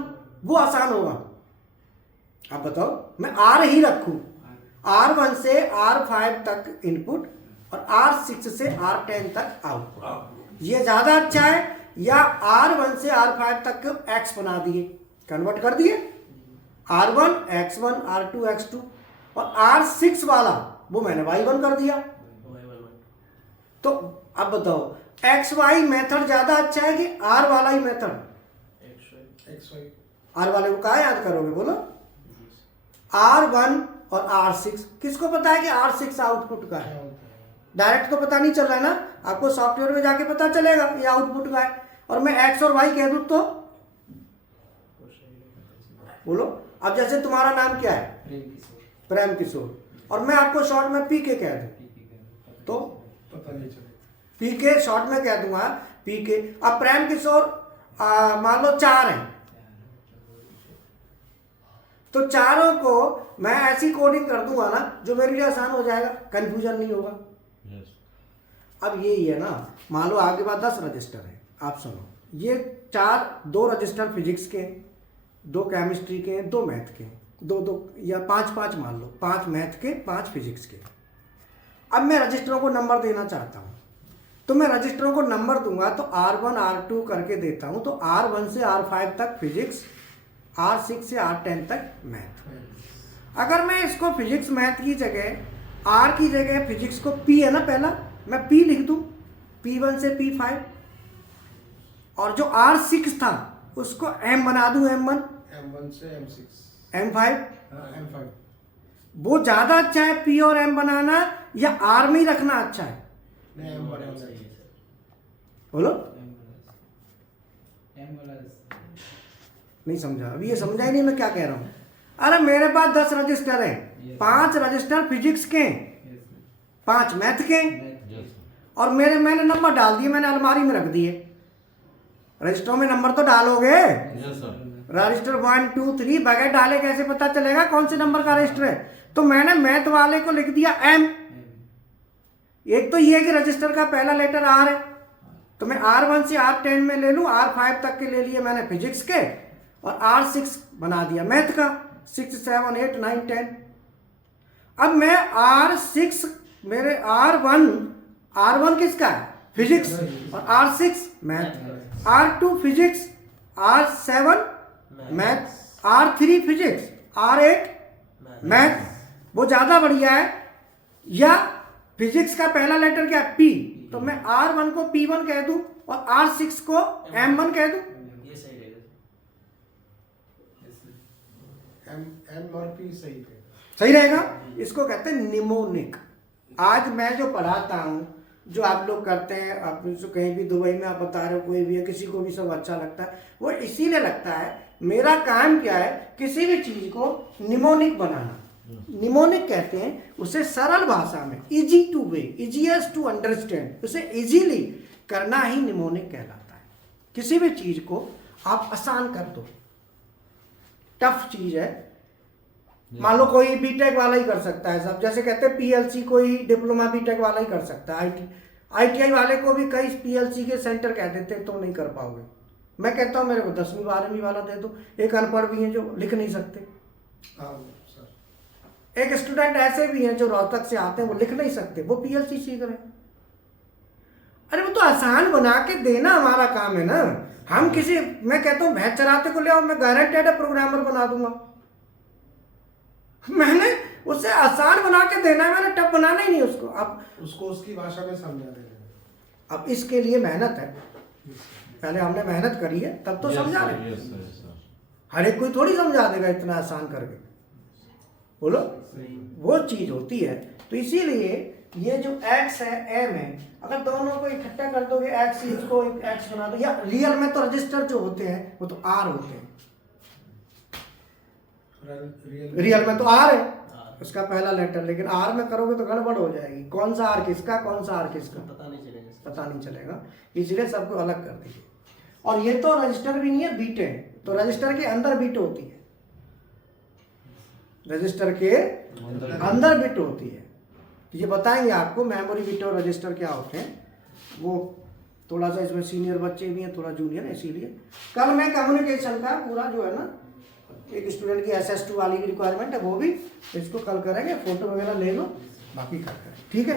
वो आसान होगा? आप बताओ, मैं R ही रखूं, R1 से R5 तक इनपुट और R6 से R10 तक आउटपुट, ये ज्यादा अच्छा है, या R1 से R5 तक X बना दिए, कन्वर्ट कर दिए, R1 X1, R2 X2, और R6 वाला वो मैंने Y1 कर दिया। तो अब बताओ XY मेथड ज्यादा अच्छा है कि R वाला ही मेथड? XY R वाले को कहाँ याद करोगे, बोलो? R1 और R6, किसको पता है कि R6 आउटपुट का है? डायरेक्ट तो पता नहीं चल रहा है ना, आपको सॉफ्टवेयर में जाके पता चलेगा ये आउटपुट का है। और मैं X और Y कह दूं तो बोलो। अब जैसे तुम्हारा नाम क्या है? प्रेम किशोर, और मैं आपको शॉर्ट में PK कह दूं तो पता नहीं चलेगा, PK शॉर्ट में कह दूंगा PK। अब प्रेम किशोर मान लो 4 हैं, तो चारों को मैं ऐसी कोडिंग कर दूंगा ना जो मेरे लिए आसान हो जाएगा, कंफ्यूजन नहीं होगा। अब यही है ना, मान लो आपके पास 10 रजिस्टर है, आप सुनो, ये 2 रजिस्टर फिजिक्स के, 2 केमिस्ट्री के, 2 मैथ के, 2 या 5 मान लो, 5 मैथ के, 5 फिजिक्स के। अब मैं रजिस्टरों को नंबर देना चाहता हूँ, तो मैं रजिस्टरों को नंबर दूंगा तो R1 R2 करके देता हूँ, तो R1 से R5 तक फिजिक्स, R6 से R10 तक मैथ। अगर मैं इसको फिजिक्स मैथ की जगह R की जगह फिजिक्स को P है ना पहला, मैं P लिख दूं, P1 से P5, और जो R6 था उसको M बना दूं, M1, M1 से M6, M5। M5 वो ज्यादा अच्छा है P और M बनाना, या R में ही रखना अच्छा है? नहीं, M बड़ा बोलो। नहीं समझा अभी, ये समझा ही नहीं मैं क्या कह रहा हूँ। अरे मेरे पास 10 रजिस्टर हैं, 5 रजिस्टर फिजिक्स के, 5 मैथ के, और मैंने नंबर डाल दिए, मैंने अलमारी में रख दिए। रजिस्टरों में नंबर तो डालोगे, रजिस्टर 1 2 3 बगैर डाले कैसे पता चलेगा कौन से नंबर का रजिस्टर है? तो मैंने मैथ वाले को लिख दिया M। एक तो ये है कि रजिस्टर का पहला लेटर R है, तो मैं R1 से R10 में ले लूं, R5 तक के ले लिए मैंने फिजिक्स के, और R6 बना दिया मैथ का, 6 7 8 9 10। अब मैं R6 मेरे R1 R1 किसका है? फिजिक्स। और R6 math, R2 physics, R7 math, R3 physics, R8 math. वो ज्यादा बढ़िया है। या फिजिक्स का पहला लेटर क्या है? P, तो मैं R1 को P1 कह दूं और R6 को M1 कह दूं। ये सही रहेगा। M और P सही है। सही रहेगा। इसको कहते हैं निमोनिक। आज मैं जो पढ़ाता हूँ, जो आप लोग करते हैं, आप कहीं भी दुबई में आप बता रहे हो, कोई भी है, किसी को भी सब अच्छा लगता है, वो इसीलिए लगता है। मेरा काम क्या है? किसी भी चीज को निमोनिक बनाना। निमोनिक कहते हैं उसे सरल भाषा में, easy to way, easiest to understand, उसे इजीली करना ही निमोनिक कहलाता है। किसी भी चीज को आप आसान कर दो। टफ चीज है, मान लो कोई बीटेक वाला ही कर सकता है सब, जैसे कहते हैं पीएलसी कोई डिप्लोमा बीटेक वाला ही कर सकता है। आईटीआई वाले को भी कई पीएलसी के सेंटर कह देते हैं तुम नहीं कर पाओगे। मैं कहता हूँ मेरे को 10वीं 12वीं वाला दे दो। एक अनपढ़ भी हैं जो लिख नहीं सकते, हाँ सर। एक स्टूडेंट ऐसे भी हैं जो रोहतक से आते हैं, वो लिख नहीं सकते, वो पीएलसी सीख रहे हैं। अरे वो तो आसान बना के देना हमारा काम है ना। हम किसी, मैं कहता हूँ भैंस चराते को ले आओ, मैं गारंटेड है प्रोग्रामर बना दूंगा। मैंने उसे आसान बना के देना है, मैंने टफ बनाना ही नहीं उसको। अब उसको उसकी भाषा में समझा देना। अब इसके लिए मेहनत है, पहले हमने मेहनत करी है तब तो समझा रहे। Yes, sir. हर एक कोई थोड़ी समझा देगा इतना आसान करके, बोलो। वो चीज होती है। तो इसीलिए ये जो x है m है, अगर दोनों को इकट्ठा कर दोगे x, इसको एक x बना दो, या रियल में तो रजिस्टर जो होते हैं वो तो r होते हैं। रियल में तो r है उसका पहला लेटर, लेकिन r में करोगे तो गड़बड़ हो जाएगी। कौन सा r किसका, कौन सा r किसका, पता नहीं चलेगा। पता नहीं चलेगा। इसलिए सबको अलग कर दीजिए। और ये तो रजिस्टर भी नहीं है, बीटें हैं। तो रजिस्टर के अंदर बीट होती है, रजिस्टर के अंदर बिट होती है। तो ये बताएंगे आपको मेमोरी बिट और रजिस्टर क्या होते हैं। वो थोड़ा सा इसमें सीनियर बच्चे भी हैं, थोड़ा जूनियर है, इसीलिए कल मैं कम्युनिकेशन का पूरा जो है ना, एक स्टूडेंट की SS2 वाली भी रिक्वायरमेंट है, वो भी इसको कल करेंगे। फोटो वगैरह ले लो, बाकी कर करें, ठीक है।